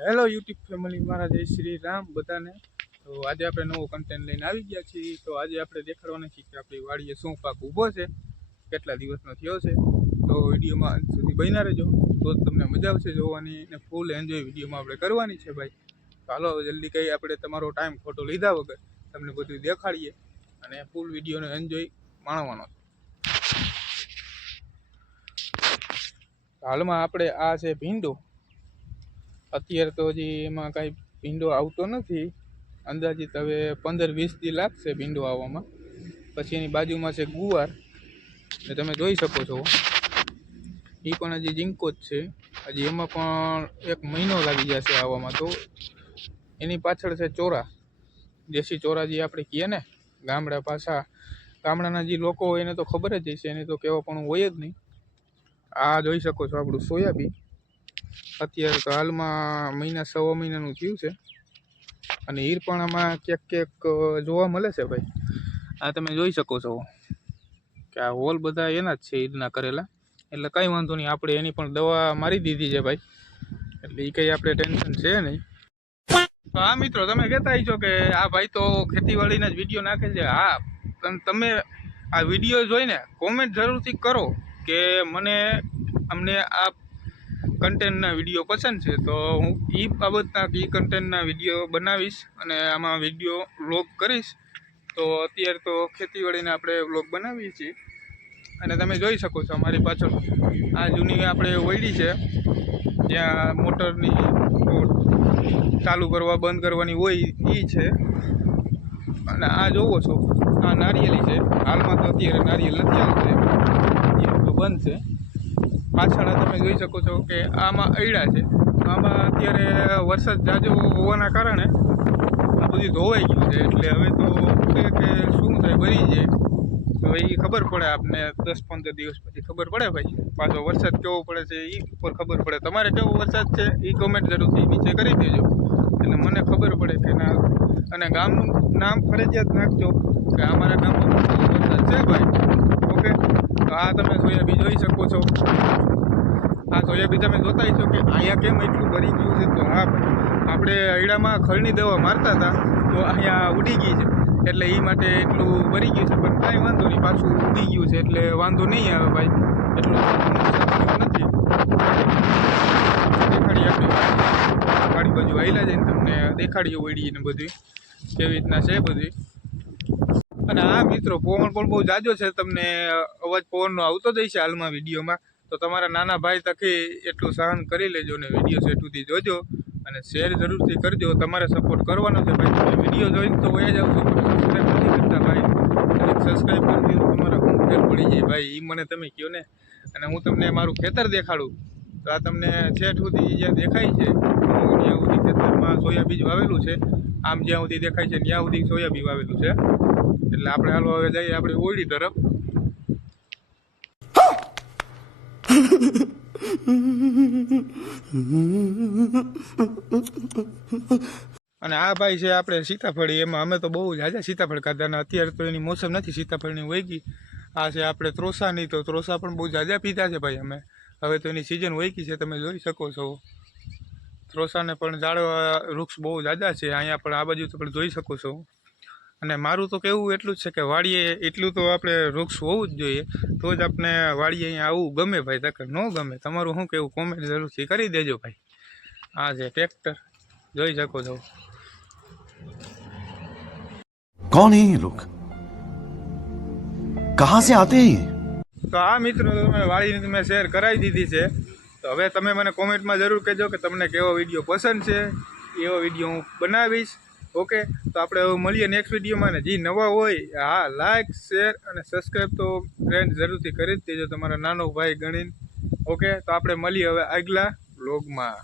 Hello YouTube family, મારા જય શ્રી રામ બધાને। તો આજે આપણે નવો કન્ટેન્ટ લઈને આવી ગયા છીએ। તો આજે આપણે દેખાડવાના છીએ કે આપણી વાડીએ શું પાક ઊભો છે, કેટલા દિવસનો થયો છે। તો વિડીયોમાં અંત સુધી બન્યા રહેજો, તો તમને મજા આવશે જોવાની અને ફૂલ એન્જોય વિડીયોમાં આપણે કરવાની છે ભાઈ। ચાલો જલ્દી કહી, આપણે તમારો ટાઈમ ખોટો લીધા વગર તમને બધું દેખાડીએ અને ફૂલ વિડીયોનો એન્જોય માણવાનો છે। હાલમાં આપણે આ છે ભીંડો। અત્યારે તો હજી એમાં કાંઈ ભીંડો આવતો નથી, અંદાજિત હવે 15-20 દી લાગશે ભીંડો આવવામાં। પછી એની બાજુમાં છે ગુવાર, ને તમે જોઈ શકો છો એ પણ હજી ઝીંકો જ છે, હજી એમાં પણ 1 મહિનો લાગી જશે આવવામાં। તો એની પાછળ છે ચોરા, દેશી ચોરા જે આપણે કહીએ ને, ગામડા પાછા ગામડાના જે લોકો હોય એને તો ખબર જ હશે, એને તો કહેવા પણ હોય જ નહીં। આ જોઈ શકો છો આપણું સોયાબીન, અત્યારે તો હાલમાં સવા મહિનાનું થયું છે અને હીર પણ આમાં ક્યાંક જોવા મળે છે ભાઈ। આ તમે જોઈ શકો છો કે આ હોલ બધા એના જ છે હીરના કરેલા, એટલે કંઈ વાંધો નહીં, આપણે એની પણ દવા મારી દીધી છે ભાઈ, એટલે એ કંઈ આપણે ટેન્શન છે નહીં। તો હા મિત્રો, તમે કહેતા છો કે આ ભાઈ તો ખેતીવાડીના જ વિડીયો નાખે છે। હા, તમે આ વિડીયો જોઈને કોમેન્ટ જરૂરથી કરો કે અમને આ કન્ટેન્ટના વિડીયો પસંદ છે, તો હું એ બાબતના કન્ટેન્ટના વિડીયો બનાવીશ અને આમાં વિડીયો વ્લોગ કરીશ। તો અત્યારે તો ખેતીવાડીને આપણે વ્લોગ બનાવીએ છીએ અને તમે જોઈ શકો છો અમારી પાછળ આ જૂની આપણે વયડી છે, જ્યાં મોટરની ચાલુ કરવા બંધ કરવાની હોય એ છે। અને આ જોવો છો, આ નારિયેલી છે, હાલમાં તો અત્યારે નારિયેલ નથી આવતું, એ બંધ છે। પાછળ તમે જોઈ શકો છો કે આમાં અયડા છે, આમાં અત્યારે વરસાદ જાજો હોવાના કારણે આ બધું ધોવાઈ ગયું છે, એટલે હવે તો કે શું થાય ભરી જાય તો એ ખબર પડે આપને, 10-15 દિવસ પછી ખબર પડે ભાઈ, પાછો વરસાદ કેવો પડે છે એ ઉપર ખબર પડે। તમારે કેવો વરસાદ છે એ કોમેન્ટ જરૂરથી નીચે કરી દેજો, એટલે મને ખબર પડે કે ના, અને ગામનું નામ ફરજિયાત નાખજો કે અમારા ગામમાં વરસાદ છે ભાઈ, ઓકે। તો આ તમે સોયાબીન જોઈ શકો છો, આ સોયાબીન તમે જોતા છો કે અહીંયા કેમ એટલું ભરી ગયું છે। તો હા, આપણે અયડામાં ખળની દવા મારતા હતા તો અહીંયા ઉડી ગઈ છે, એટલે એ માટે એટલું ભરી ગયું છે, પણ કાંઈ વાંધો નહીં, પાછું ઉડી ગયું છે એટલે વાંધો નહીં આવે ભાઈ, એટલું નથી। દેખાડીએ આપણે વાડી બાજુ આવેલા જઈને તમને દેખાડીએ વળી ને બધી કેવી રીતના છે બધી। અને હા મિત્રો, પવન પણ બહુ જાજો છે, તમને અવાજ પવનનો આવતો જ હશે હાલમાં વિડીયોમાં, તો તમારા નાના ભાઈ તકે એટલું સહન કરી લેજો ને વિડીયો સેટુથી જોજો અને શેર જરૂરથી કરજો। તમારે સપોર્ટ કરવાનો છે ભાઈ, તમે વિડીયો જોઈને તો વયા જાવ છો, સબસ્ક્રાઈબ નથી કરતા ભાઈ, સબસ્ક્રાઈબ કરી દીધું, તમારા હું ફેર પડી જાય ભાઈ એ મને તમે કહો ને। અને હું તમને મારું ખેતર દેખાડું, તો આ તમને છેઠ સુધી જ્યાં દેખાય છે ત્યાં સુધી ખેતરમાં સોયાબીન વાવેલું છે, આમ જ્યાં સુધી દેખાય છે ત્યાં સુધી સોયાબીન વાવેલું છે, એટલે આપણે હાલો હવે જઈએ આપણે ઓયડી તરફ। અને આ ભાઈ છે આપણે સીતાફળી, એમાં અમે તો બહુ ઝાઝા સીતાફળ ખાધા, અને અત્યારે તો એની મોસમ નથી સીતાફળની વહી ગઈ। આ છે આપણે ત્રોસાની, તો ત્રોસા પણ બહુ ઝાઝા પીધા છે ભાઈ અમે, હવે તો એની સિઝન વહી ગઈ છે, તમે જોઈ શકો છો। ત્રોસાને પણ ઝાડવા વૃક્ષ બહુ ઝાઝા છે અહીંયા પણ, આ બાજુ તો પણ જોઈ શકો છો। અને મારું તો કહેવું એટલું જ છે કે વાડીએ એટલું તો આપણે વૃક્ષ હોવું જ જોઈએ, તો જ આપણે વાડીએ અહીંયા આવવું ગમે ભાઈ, તકે ન ગમે તમારું શું કહેવું કોમેન્ટ જરૂરથી કરી દેજો ભાઈ। આ છે ટ્રેક્ટર, જોઈ શકો છો। कौन है ये लोग, कहां से आते हैं ये? તો આ મિત્રો, તમે વાડીની મેં શેર કરાવી દીધી છે, તો હવે તમે મને કોમેન્ટમાં જરૂર કહેજો કે તમને કેવો વિડીયો પસંદ છે, એવો વિડીયો હું બનાવીશ, ઓકે। તો આપણે હવે મળીએ નેક્સ્ટ વિડીયોમાં, ને જે નવા હોય હા લાઈક શેર અને સબસ્ક્રાઈબ તો ફ્રેન્ડ જરૂરથી કરી જ દેજો, તમારા નાનો ભાઈ ગણીને, ઓકે। તો આપણે મળીએ હવે આગલા વ્લોગમાં।